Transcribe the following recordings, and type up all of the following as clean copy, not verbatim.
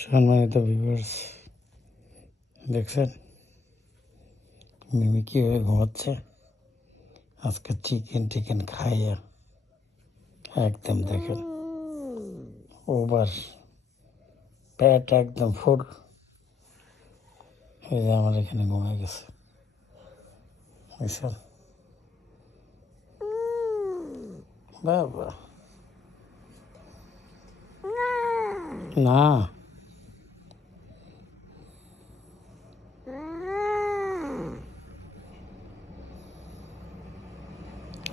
সম্মানিত ভিউয়ার্স, দেখছেন মিমি কীভাবে ঘুমাচ্ছে। আজকে চিকেন খাইয়া একদম দেখেন ওভার পেট একদম ফুল। এই যে আমার এখানে ঘুমিয়ে গেছে, বুঝছেন? বাবা না,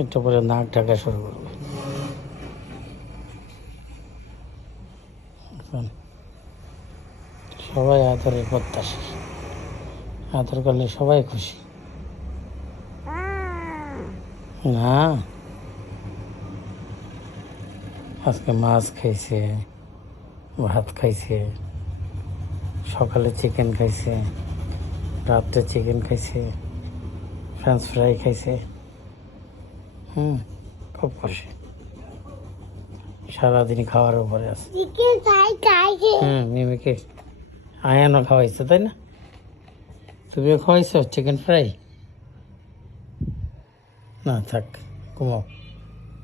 একটু পরে নাক ঢাকা শুরু করবে। সবাই আদরের প্রত্যাশী, আদর করলে সবাই খুশি। না, আজকে মাছ খাইছে, ভাত খাইছে, সকালে চিকেন খাইছে, রাত্রে চিকেন খাইছে, ফ্রেঞ্চ ফ্রাই খাইছে। খুব খুশি, সারাদিন খাওয়ার উপরে আছে। মিমিকে আয়ানও খাওয়াইছে, তাই না? তুমিও খাওয়াইছো চিকেন ফ্রাই? না থাক, ঘুমাও।